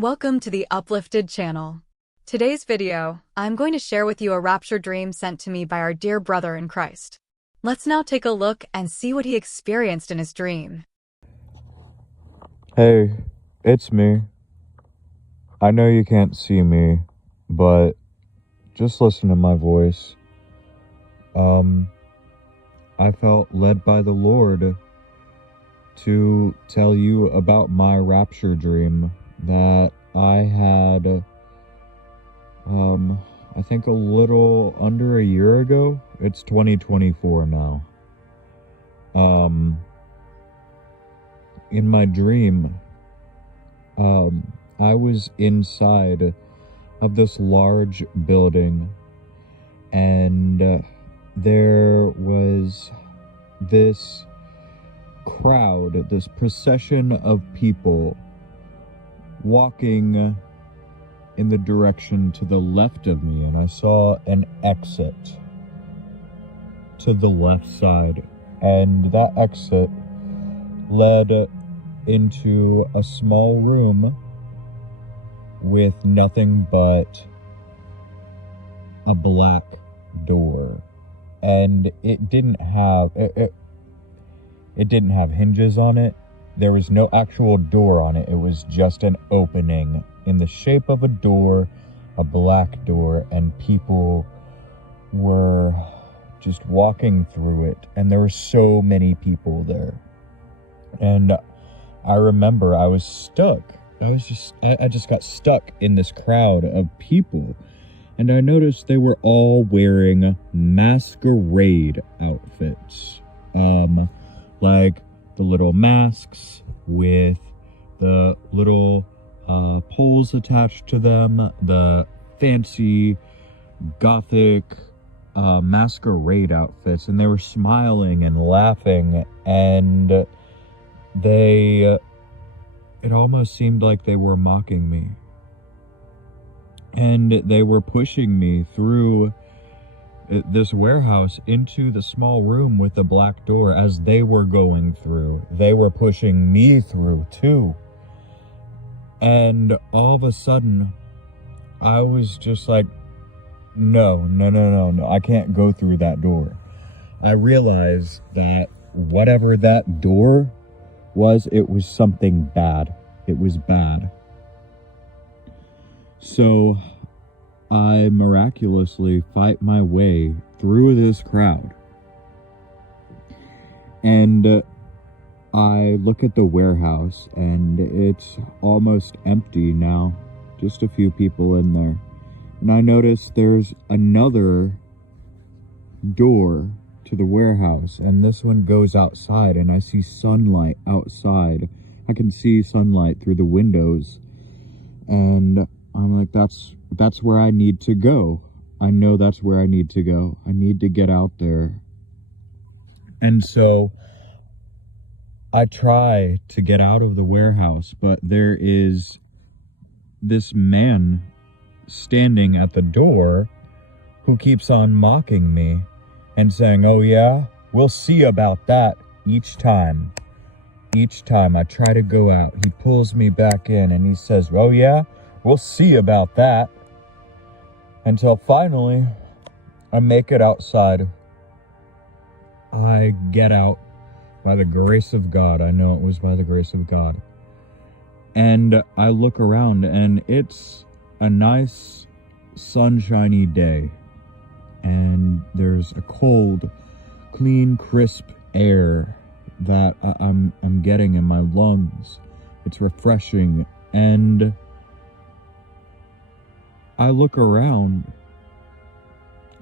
Welcome to the Uplifted channel. Today's video, I'm going to share with you a rapture dream sent to me by our dear brother in Christ. Let's now take a look and see what he experienced in his dream. Hey, it's me. I know you can't see me, but just listen to my voice. I felt led by the Lord to tell you about my rapture dream that I had, I think a little under a year ago. It's 2024 now. In my dream, I was inside of this large building, and there was this crowd, this procession of people walking in the direction to the left of me, and I saw an exit to the left side, and that exit led into a small room with nothing but a black door, and it didn't have hinges on it. There was no actual door on it. It was just an opening in the shape of a door, a black door, and people were just walking through it, and there were so many people there. And I remember I was stuck. I just got stuck in this crowd of people, and I noticed they were all wearing masquerade outfits. Like the little masks with the little poles attached to them, the fancy gothic masquerade outfits, and they were smiling and laughing, and it almost seemed like they were mocking me, and they were pushing me through this warehouse into the small room with the black door. As they were going through, they were pushing me through too. And all of a sudden, I was just like, no, I can't go through that door. I realized that whatever that door was, it was something bad. It was bad. So I miraculously fight my way through this crowd, and I look at the warehouse, and it's almost empty now, just a few people in there. And I notice there's another door to the warehouse, and this one goes outside, and I see sunlight outside. I can see sunlight through the windows, and I'm like, that's where I need to go. I know that's where I need to go. I need to get out there. And so I try to get out of the warehouse, but there is this man standing at the door who keeps on mocking me and saying, oh yeah, we'll see about that. Each time I try to go out, he pulls me back in, and he says, oh yeah, we'll see about that. Until finally, I make it outside. I get out by the grace of God. I know it was by the grace of God. And I look around, and it's a nice, sunshiny day. And there's a cold, clean, crisp air that I'm getting in my lungs. It's refreshing, and I look around,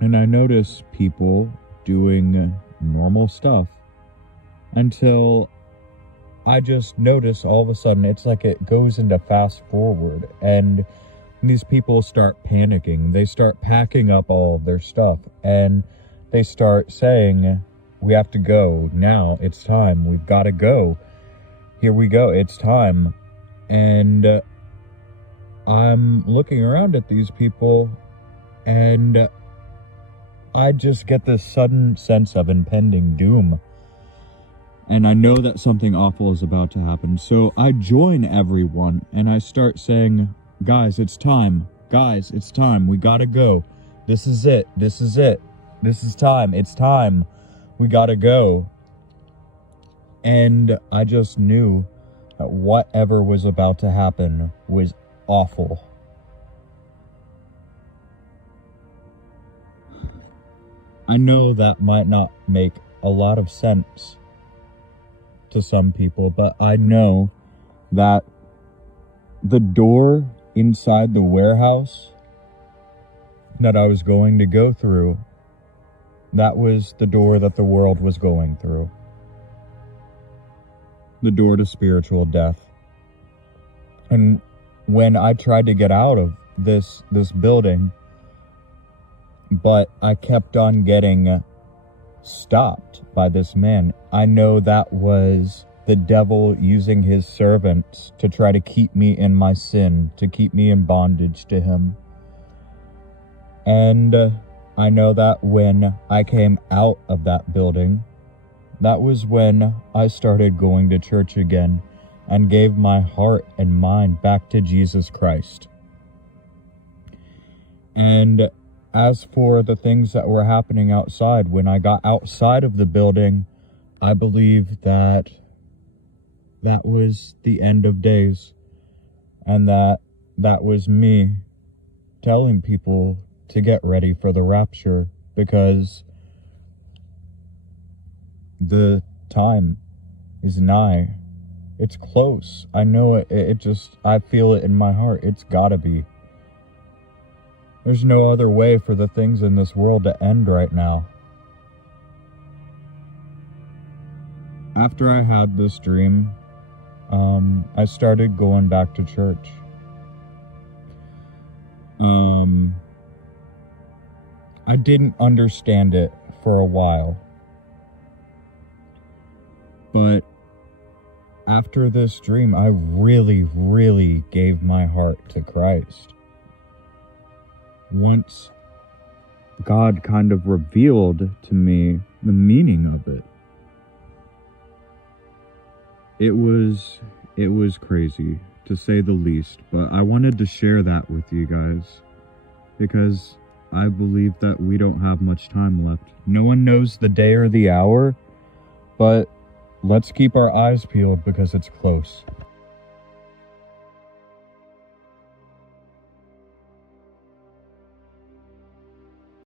and I notice people doing normal stuff, until I just notice all of a sudden it's like it goes into fast forward, and these people start panicking. They start packing up all of their stuff, and they start saying, we have to go now. It's time. We've got to go. Here we go. It's time. And I'm looking around at these people, and I just get this sudden sense of impending doom. and I know that something awful is about to happen. So I join everyone, and I start saying, guys, it's time. Guys, it's time. We gotta go. This is it. This is it. This is time. It's time. We gotta go. And I just knew that whatever was about to happen was awful. I know that might not make a lot of sense to some people, but I know that the door inside the warehouse that I was going to go through, that was the door that the world was going through. The door to spiritual death. And when I tried to get out of this building, but I kept on getting stopped by this man, I know that was the devil using his servants to try to keep me in my sin, to keep me in bondage to him. And I know that when I came out of that building, that was when I started going to church again and gave my heart and mind back to Jesus Christ. And as for the things that were happening outside, when I got outside of the building, I believe that that was the end of days, and that was me telling people to get ready for the rapture, because the time is nigh. It's close. I know it just, I feel it in my heart. It's gotta be. There's no other way for the things in this world to end right now. After I had this dream, I started going back to church. I didn't understand it for a while. But after this dream, I really, really gave my heart to Christ. Once God kind of revealed to me the meaning of it. It was crazy, to say the least, but I wanted to share that with you guys, because I believe that we don't have much time left. No one knows the day or the hour, but let's keep our eyes peeled because it's close.